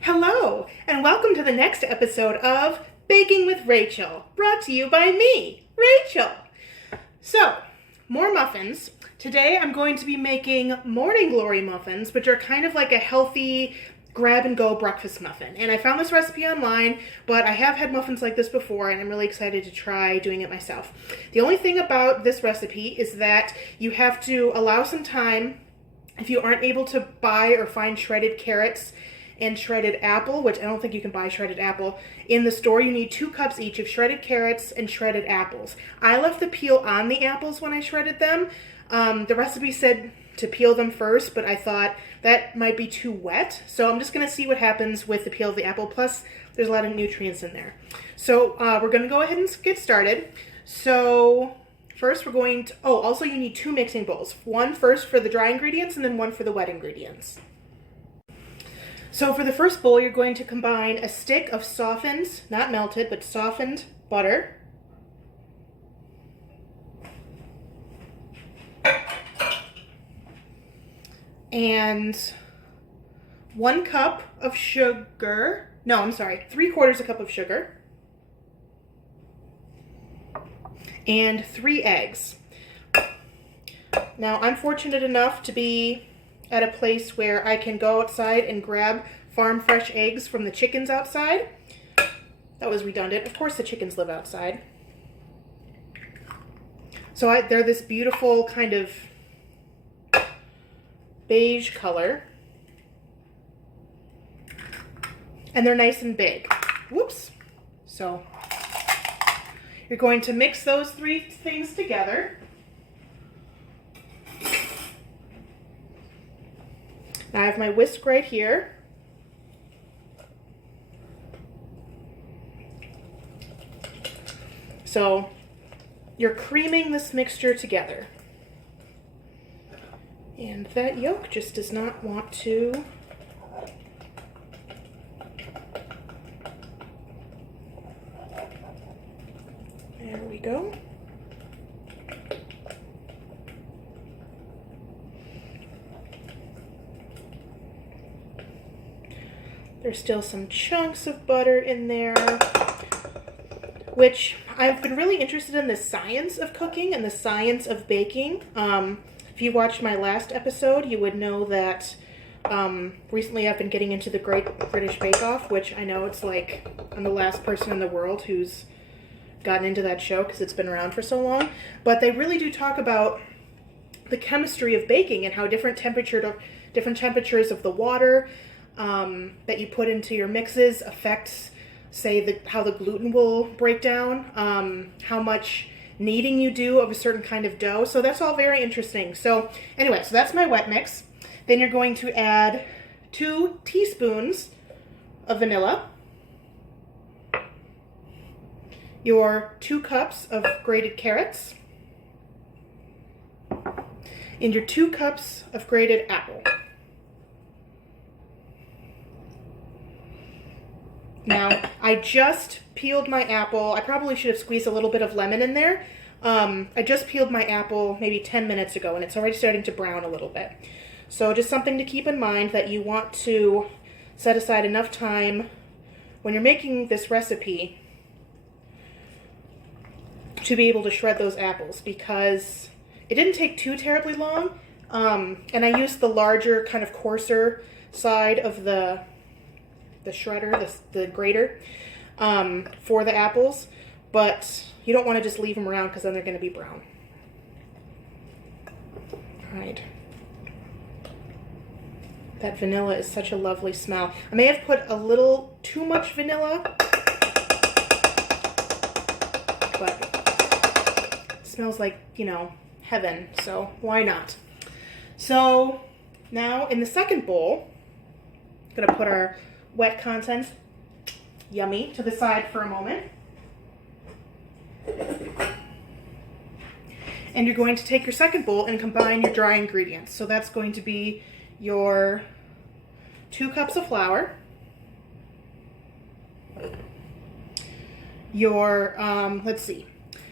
Hello, and welcome to the next episode of Baking with Rachel, brought to you by me, Rachel. So, more muffins. Today I'm going to be making morning Glory Muffins, which are kind of like a healthy grab-and-go breakfast muffin. And I found this recipe online, but I have had muffins like this before, and I'm really excited to try doing it myself. The only thing about this recipe is that you have to allow some time. If you aren't able to buy or find shredded carrots and shredded apple, which I don't think you can buy shredded apple, in the store, you need 2 cups each of shredded carrots and shredded apples. I left the peel on the apples when I shredded them. The recipe said to peel them first, but I thought that might be too wet. So I'm just going to see what happens with the peel of the apple. Plus, there's a lot of nutrients in there. So we're going to go ahead and get started. So first we're going to, also you need 2 mixing bowls. One first for the dry ingredients and then one for the wet ingredients. So for the first bowl, you're going to combine a stick of softened, not melted, but softened butter. And 1 cup of sugar. No, I'm sorry, 3/4 cup of sugar. And 3 eggs. Now, I'm fortunate enough to be at a place where I can go outside and grab farm fresh eggs from the chickens outside. That was redundant. Of course the chickens live outside. So they're this beautiful kind of beige color. And they're nice and big. Whoops. So you're going to mix those 3 things together. Now I have my whisk right here. So you're creaming this mixture together. And that yolk just does not want to there we go. There's still some chunks of butter in there, which I've been really interested in the science of cooking and the science of baking. If you watched my last episode, you would know that recently I've been getting into the Great British Bake Off, which I know it's like I'm the last person in the world who's gotten into that show because it's been around for so long. But they really do talk about the chemistry of baking and how different temperatures of the water that you put into your mixes affects, say, how the gluten will break down, how much kneading you do of a certain kind of dough. So that's all very interesting. So anyway, so that's my wet mix. Then you're going to add 2 teaspoons of vanilla, your 2 cups of grated carrots, and your 2 cups of grated apple. Now, I just peeled my apple. I probably should have squeezed a little bit of lemon in there. I just peeled my apple maybe 10 minutes ago, and it's already starting to brown a little bit. So just something to keep in mind, that you want to set aside enough time when you're making this recipe to be able to shred those apples, because it didn't take too terribly long, and I used the larger, kind of coarser side of the shredder, the grater, for the apples, but you don't want to just leave them around because then they're going to be brown. All right. That vanilla is such a lovely smell. I may have put a little too much vanilla, but it smells like, heaven, so why not? So now in the second bowl, I'm going to put our wet contents, yummy, to the side for a moment. And you're going to take your second bowl and combine your dry ingredients. So that's going to be your 2 cups of flour, your,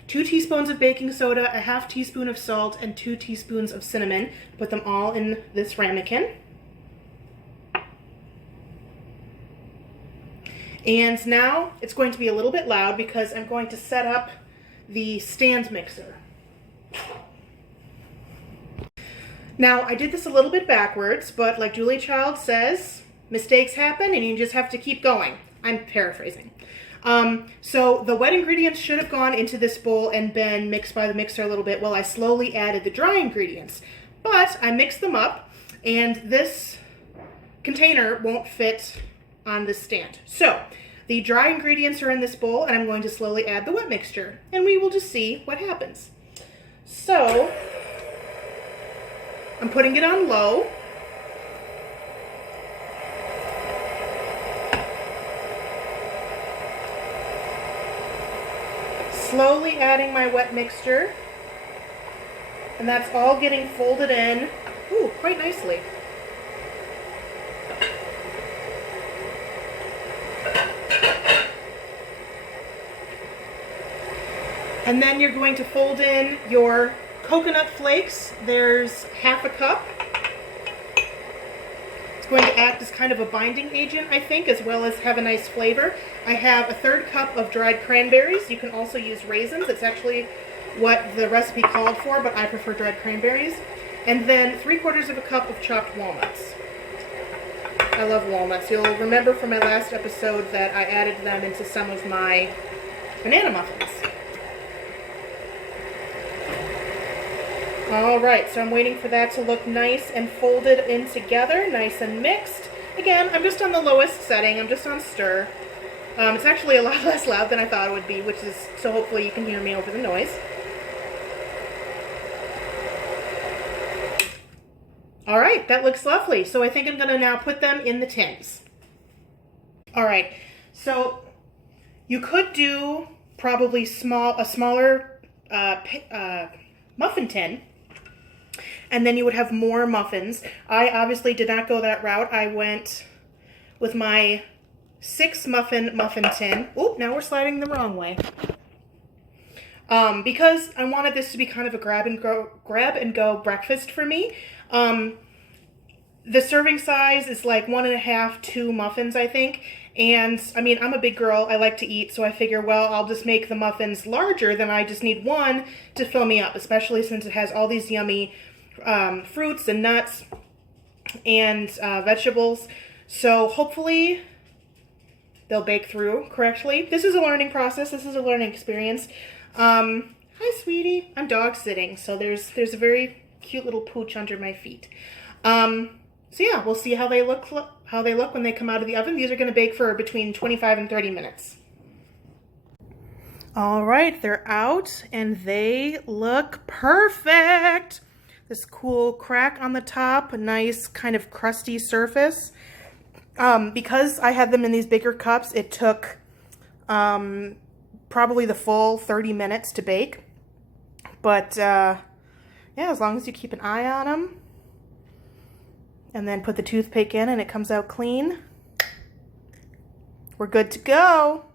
2 teaspoons of baking soda, a 1/2 teaspoon of salt, and 2 teaspoons of cinnamon. Put them all in this ramekin. And now it's going to be a little bit loud because I'm going to set up the stand mixer. Now, I did this a little bit backwards, but like Julie Child says, mistakes happen and you just have to keep going. I'm paraphrasing. So the wet ingredients should have gone into this bowl and been mixed by the mixer a little bit while I slowly added the dry ingredients. But I mixed them up and this container won't fit on this stand. So the dry ingredients are in this bowl and I'm going to slowly add the wet mixture and we will just see what happens. So I'm putting it on low. Slowly adding my wet mixture. And that's all getting folded in, ooh, quite nicely. And then you're going to fold in your coconut flakes. There's half a cup. It's going to act as kind of a binding agent, I think, as well as have a nice flavor. I have a third cup of dried cranberries. You can also use raisins. It's actually what the recipe called for, but I prefer dried cranberries. And then 3/4 of a cup of chopped walnuts. I love walnuts. You'll remember from my last episode that I added them into some of my banana muffins. Alright, so I'm waiting for that to look nice and folded in together, nice and mixed. Again, I'm just on the lowest setting, I'm just on stir. It's actually a lot less loud than I thought it would be, which is, so hopefully you can hear me over the noise. Alright, that looks lovely. So I think I'm going to now put them in the tins. Alright, so you could do probably a smaller muffin tin, and then you would have more muffins. I obviously did not go that route. I went with my 6 muffin tin. Oop, now we're sliding the wrong way. Because I wanted this to be kind of a grab and go breakfast for me. The serving size is like 1.5, 2 muffins, I think. And I mean, I'm a big girl, I like to eat, so I figure, well, I'll just make the muffins larger, then I just need 1 to fill me up, especially since it has all these yummy fruits and nuts and vegetables. So hopefully they'll bake through correctly. This is a learning process, this is a learning experience. Hi, sweetie. I'm dog sitting, so there's a very cute little pooch under my feet. So yeah, we'll see how they look when they come out of the oven. These are going to bake for between 25 and 30 minutes. All right, they're out and they look perfect. This cool crack on the top, a nice kind of crusty surface. Because I had them in these bigger cups, it took probably the full 30 minutes to bake. But yeah, as long as you keep an eye on them and then put the toothpick in and it comes out clean, we're good to go.